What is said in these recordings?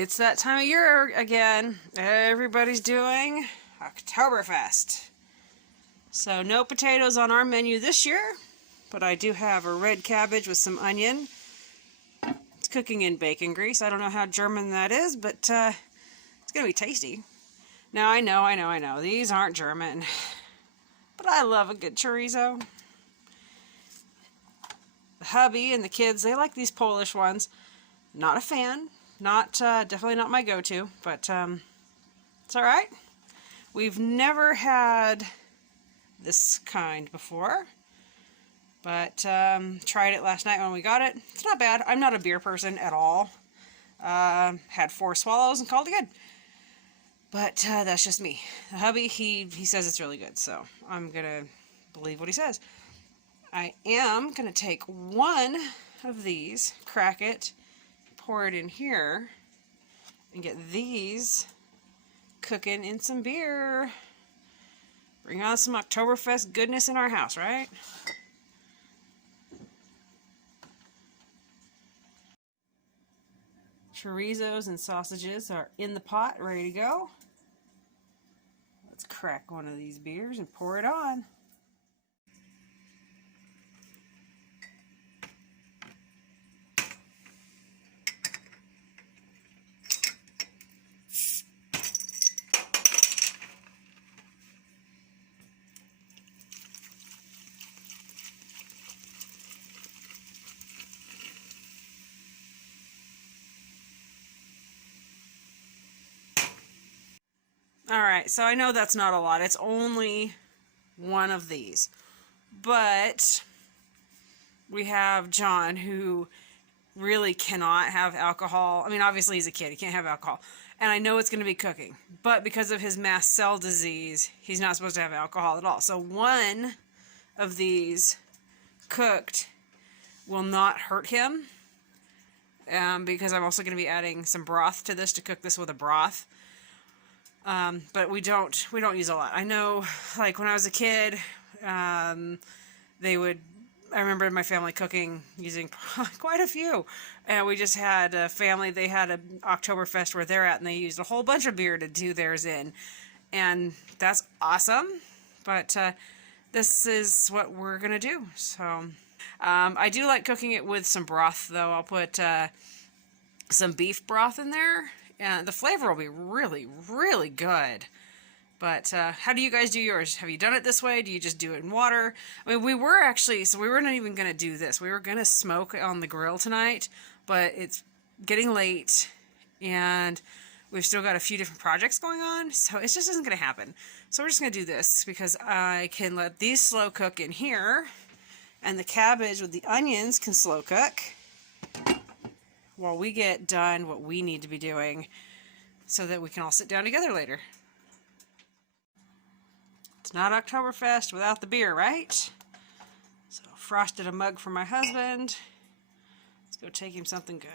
It's that time of year again. Everybody's doing Octoberfest. So no potatoes on our menu this year, but I do have a red cabbage with some onion. It's cooking in bacon grease. I don't know how German that is, but it's going to be tasty. Now I know. These aren't German, but I love a good chorizo. The hubby and the kids, they like these Polish ones. Not a fan. Definitely not my go-to, but it's all right. We've never had this kind before, but tried it last night when we got it. It's not bad. I'm not a beer person at all. Had 4 swallows and called it good. But that's just me. The hubby, he says it's really good, so I'm gonna believe what he says. I am gonna take one of these, crack it, pour it in here, and get these cooking in some beer. Bring on some Octoberfest goodness in our house, right? Chorizos and sausages are in the pot, ready to go. Let's crack one of these beers and pour it on. Alright, so I know that's not a lot. It's only one of these. But we have John, who really cannot have alcohol. I mean, obviously he's a kid. He can't have alcohol. And I know it's going to be cooking. But because of his mast cell disease, he's not supposed to have alcohol at all. So one of these cooked will not hurt him. Because I'm also going to be adding some broth to this to cook this with a broth. But we don't use a lot. I know, like, when I was a kid, I remember my family cooking using quite a few. And we just had a family, they had an Octoberfest where they're at, and they used a whole bunch of beer to do theirs in. And that's awesome. But, this is what we're gonna do. So, I do like cooking it with some broth, though. I'll put, some beef broth in there. And the flavor will be really, really good. But how do you guys do yours? Have you done it this way? Do you just do it in water? I mean, we were not even going to do this. We were going to smoke on the grill tonight, but it's getting late, and we've still got a few different projects going on, so it just isn't going to happen. So we're just going to do this, because I can let these slow cook in here, and the cabbage with the onions can slow cook while we get done what we need to be doing, so that we can all sit down together later. It's not Oktoberfest without the beer, right? So frosted a mug for my husband. Let's go take him something good.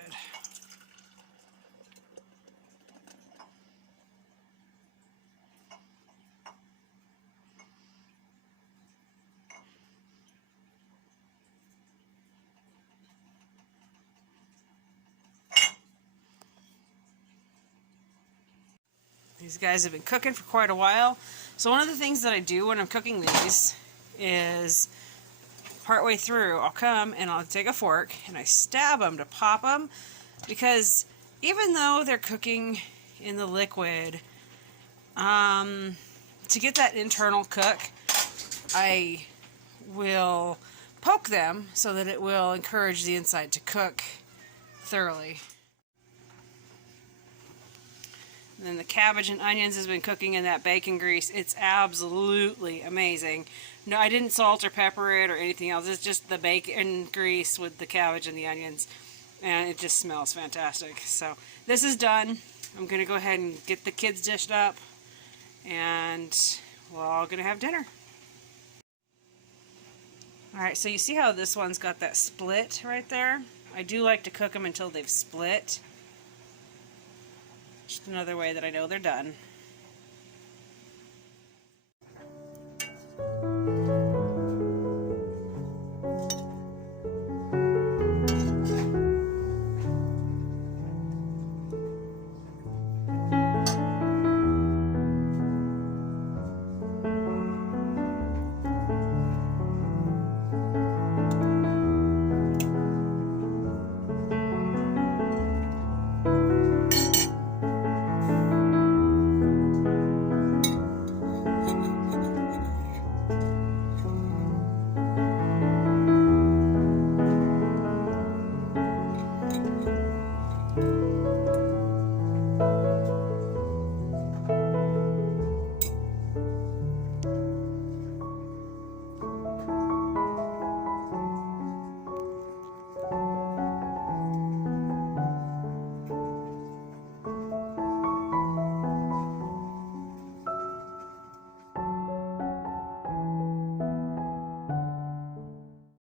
These guys have been cooking for quite a while. So one of the things that I do when I'm cooking these is partway through I'll come and I'll take a fork and I stab them to pop them, because even though they're cooking in the liquid, to get that internal cook, I will poke them so that it will encourage the inside to cook thoroughly. And then the cabbage and onions has been cooking in that bacon grease. It's absolutely amazing. No, I didn't salt or pepper it or anything else. It's just the bacon grease with the cabbage and the onions. And it just smells fantastic. So this is done. I'm going to go ahead and get the kids dished up. And we're all going to have dinner. Alright, so you see how this one's got that split right there? I do like to cook them until they've split. Just another way that I know they're done.